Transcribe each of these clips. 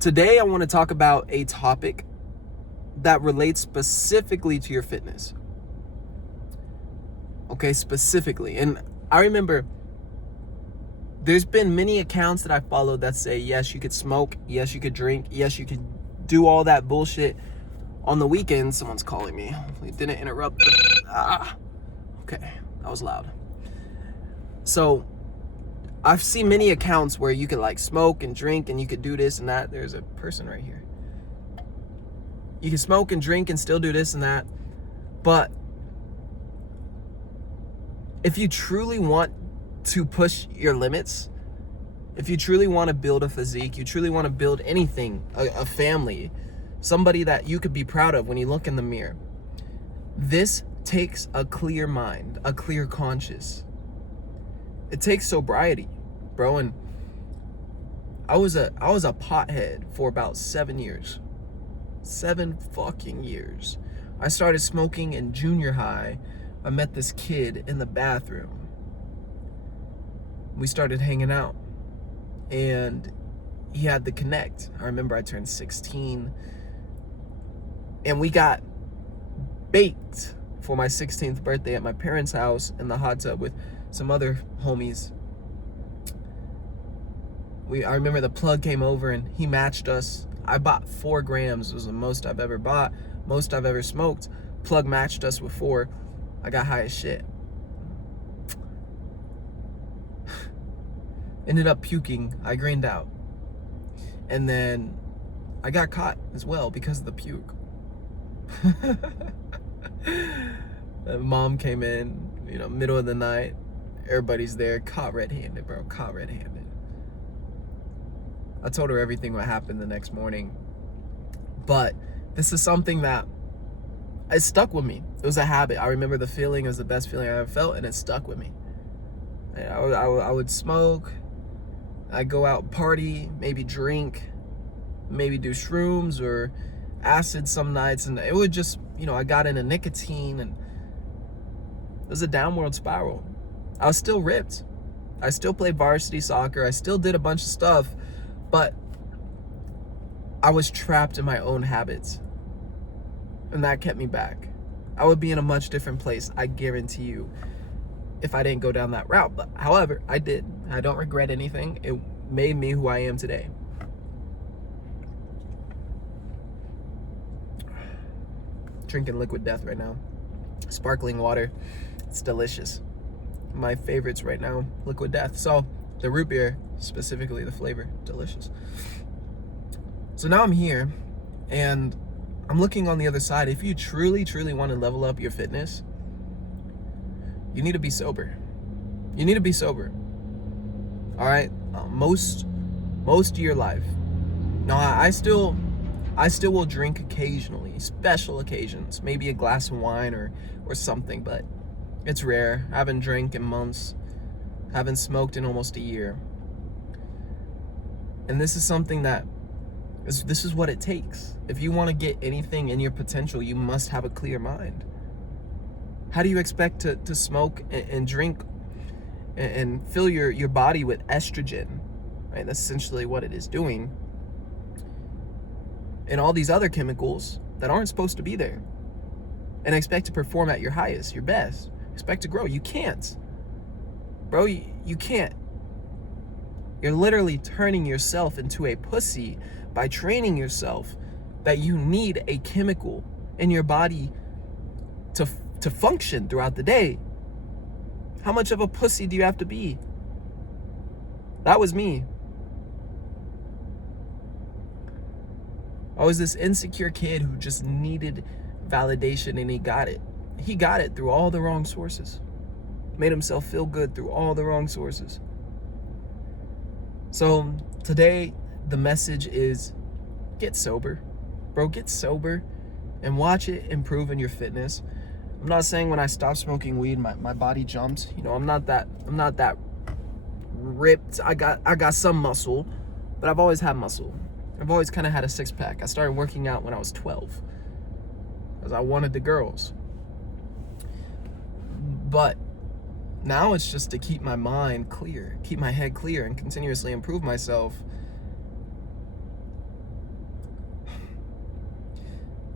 Today, I want to talk about a topic that relates specifically to your fitness. Okay, specifically. And I remember there's been many accounts that I followed that say, yes, you could smoke, yes, you could drink, yes, you could do all that bullshit on the weekends. Someone's calling me. Hopefully it didn't interrupt. Okay, that was loud. So I've seen many accounts where you could like smoke and drink and you could do this and that. There's a person right here. You can smoke and drink and still do this and that. But if you truly want to push your limits, if you truly want to build a physique, you truly want to build anything, a family, somebody that you could be proud of when you look in the mirror, this takes a clear mind, a clear conscience. It takes sobriety, bro. And I was a pothead for about 7 years. 7 fucking years. I started smoking in junior high. I met this kid in the bathroom. We started hanging out and he had the connect. I remember I turned 16 and we got baked for my 16th birthday at my parents' house in the hot tub with some other homies. I remember the plug came over and he matched us. I bought 4 grams. It was the most I've ever bought, most I've ever smoked. Plug matched us with 4. I got high as shit. Ended up puking. I grained out. And then I got caught as well because of the puke. Mom came in, middle of the night. Everybody's there. Caught red-handed, bro. Caught red-handed. I told her everything what happened the next morning. But this is something that it stuck with me. It was a habit. I remember the feeling. It was the best feeling I ever felt, and it stuck with me. I would smoke. I'd go out party, maybe drink, maybe do shrooms or acid some nights, and it would just, I got into nicotine, and it was a downward spiral. I was still ripped. I still played varsity soccer. I still did a bunch of stuff, but I was trapped in my own habits, and that kept me back. I would be in a much different place, I guarantee you, if I didn't go down that route. But however, I did. I don't regret anything. It made me who I am today. Drinking liquid death right now. Sparkling water. It's delicious. My favorites right now, liquid death. So the root beer, specifically the flavor, delicious. So now I'm here and I'm looking on the other side. If you truly, truly want to level up your fitness, you need to be sober. You need to be sober. All right? Most of your life. Now, I still will drink occasionally, special occasions, maybe a glass of wine or something, but it's rare. I haven't drank in months. Haven't smoked in almost a year. And this is something that this is what it takes. If you want to get anything in your potential, you must have a clear mind. How do you expect to smoke and drink and fill your body with estrogen, right? That's essentially what it is doing. And all these other chemicals that aren't supposed to be there. And expect to perform at your highest, your best. Expect to grow. You can't. Bro, you can't. You're literally turning yourself into a pussy by training yourself that you need a chemical in your body to function throughout the day. How much of a pussy do you have to be? That was me. I was this insecure kid who just needed validation, and he got it. He got it through all the wrong sources. Made himself feel good through all the wrong sources. So today, the message is get sober. Bro, get sober and watch it improve in your fitness. I'm not saying when I stopped smoking weed, my body jumped. I'm not that ripped. I got some muscle, but I've always had muscle. I've always kind of had a 6-pack. I started working out when I was 12 because I wanted the girls. But now it's just to keep my mind clear, keep my head clear, and continuously improve myself.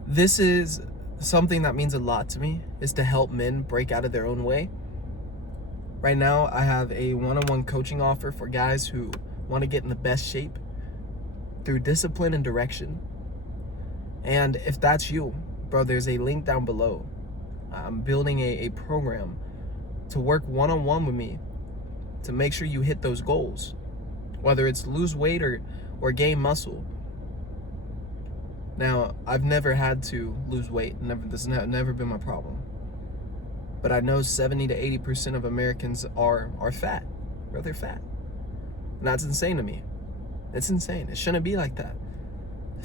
This is something that means a lot to me, is to help men break out of their own way. Right now, I have a one-on-one coaching offer for guys who want to get in the best shape through discipline and direction. And if that's you, bro, there's a link down below. I'm building a program to work one-on-one with me to make sure you hit those goals, whether it's lose weight or gain muscle. Now, I've never had to lose weight. This has never been my problem. But I know 70 to 80% of Americans are fat. Bro, they're fat. And that's insane to me. It's insane. It shouldn't be like that.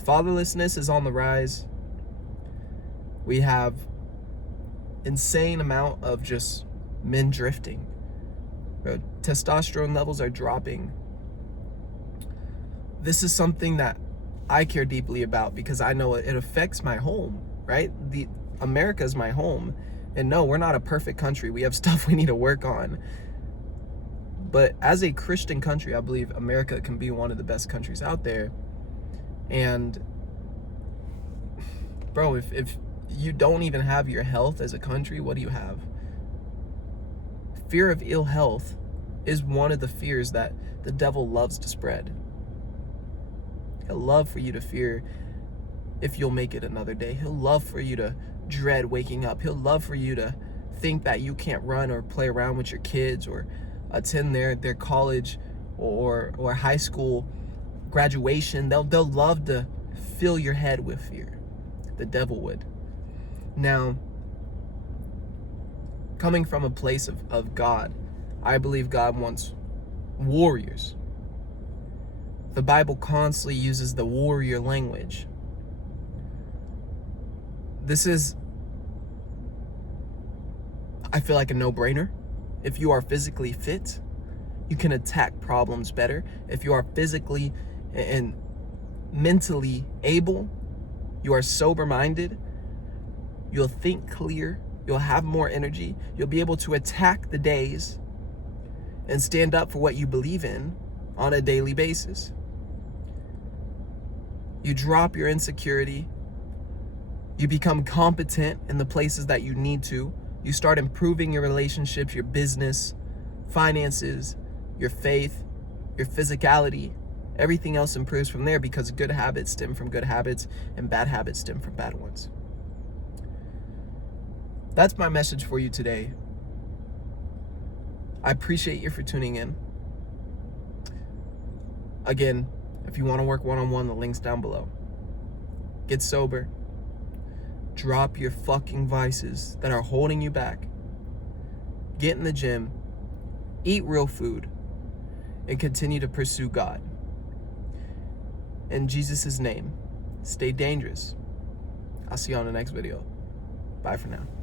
Fatherlessness is on the rise. We have insane amount of just men drifting. Bro, testosterone levels are dropping. This is something that I care deeply about because I know it affects my home, right? America is my home. And no, we're not a perfect country. We have stuff we need to work on. But as a Christian country, I believe America can be one of the best countries out there. And bro, if you don't even have your health as a country, what do you have? Fear of ill health is one of the fears that the devil loves to spread. He'll love for you to fear if you'll make it another day. He'll love for you to dread waking up. He'll love for you to think that you can't run or play around with your kids or attend their college or high school graduation. They'll love to fill your head with fear. The devil would. Now, coming from a place of God, I believe God wants warriors. The Bible constantly uses the warrior language. This is, I feel like, a no-brainer. If you are physically fit, you can attack problems better. If you are physically and mentally able, you are sober-minded, you'll think clear, you'll have more energy, you'll be able to attack the days and stand up for what you believe in on a daily basis. You drop your insecurity. You become competent in the places that you need to. You start improving your relationships, your business, finances, your faith, your physicality. Everything else improves from there because good habits stem from good habits and bad habits stem from bad ones. That's my message for you today. I appreciate you for tuning in. Again, if you want to work one-on-one, the link's down below. Get sober. Drop your fucking vices that are holding you back. Get in the gym. Eat real food. And continue to pursue God. In Jesus' name, stay dangerous. I'll see you on the next video. Bye for now.